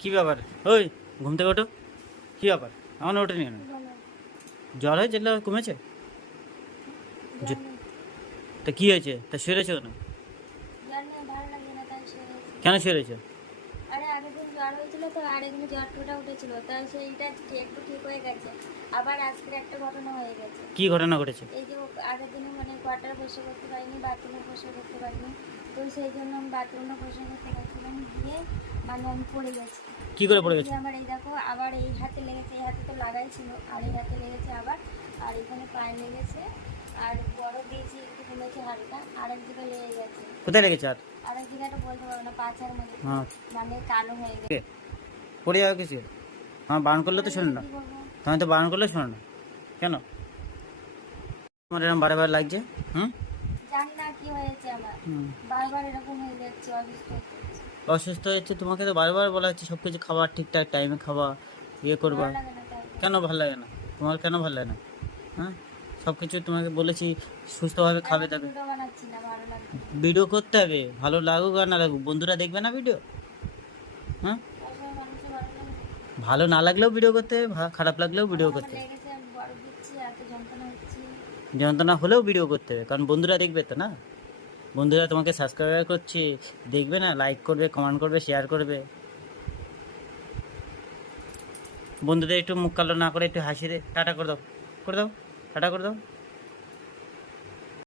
কি ব্যাপার? ওই ঘুম থেকে ওঠো। কি ব্যাপার? আমার ওঠেনি কেন? জ্বর হয়েছে? কমেছে? তা কি হয়েছে? তা শুয়ে রয়েছে কেন? কেন শুয়ে রয়েছে? আরে আগের দিন জ্বর হয়েছিল তো, আর এখানে জ্বর টোটা উঠেছিল, তাই সেইটা একটু ঠিক হয়ে গেছে। আবার আজকে একটা ঘটনা হয়ে গেছে। কি ঘটনা ঘটেছে? এই যে আগের দিনে মানে কোয়ার্টারে বসে করতে পারিনি, বাথরুমে বসে করতে পারিনি, তো সেই জন্য আমি বাথরুমে বসে করতে গেছিলাম, গিয়ে মানে আমি পড়ে গেছি। কি করে পড়ে গেছে? আমার এই দেখো, আবার এই হাতে লেগেছে, এই হাতে তো লাগাই ছিল, আর এই হাতে লেগেছে আবার, আর এখানে পায়ে লেগেছে, আর বড় দিয়েছি একটু কমেছে হালকা, আর এক জায়গায় লেগে গেছে। কোথায় লেগেছে? আর এক জায়গাটা বলতে পারবো না, পাছার মধ্যে হ্যাঁ, মানে কালো হয়ে গেছে। পড়ে যাবে কিছু? আমার বারণ করলে তো শোনো না। তুমি তো বারণ করলে শোনো না কেন? তোমার এরকম বারে বারে লাগছে? জানি না কি হয়েছে, আমার বারবার এরকম হয়ে যাচ্ছে, অসুস্থ হচ্ছে। অসুস্থ হয়েছে তোমাকে তো বারবার বলা হচ্ছে সব কিছু খাবার ঠিকঠাক টাইমে খাওয়া, ইয়ে করবা। ভালো লাগে না তাই। কেন ভালো লাগে না? তোমার কেন ভালো লাগে না? হ্যাঁ, সব কিছু তোমাকে বলেছি সুস্থভাবে খাবে তবে। ভিডিও বানাচ্ছি না, ভালো লাগছে না। ভিডিও করতে হবে, ভালো লাগুক আর না লাগুক, বন্ধুরা দেখবে না ভিডিও? হ্যাঁ, তারপরে মানুষের ভালো লাগে না। ভালো না লাগলেও ভিডিও করতে হবে, খারাপ লাগলেও ভিডিও আমার করতে হবে। লেগেছে, আমি বড় দিচ্ছি, এত যন্ত্রণা হচ্ছে। যন্ত্রণা হলেও ভিডিও করতে হবে, কারণ বন্ধুরা দেখবে তো না। বন্ধুরা তোমাকে সাবস্ক্রাইব করছে, দেখবে না, লাইক করবে, কমেন্ট করবে, শেয়ার করবে। বন্ধুদের একটু মুখ কালো না করে একটু হাসি দে, টাটা করে দাও, করে দাও, টাটা করে দাও।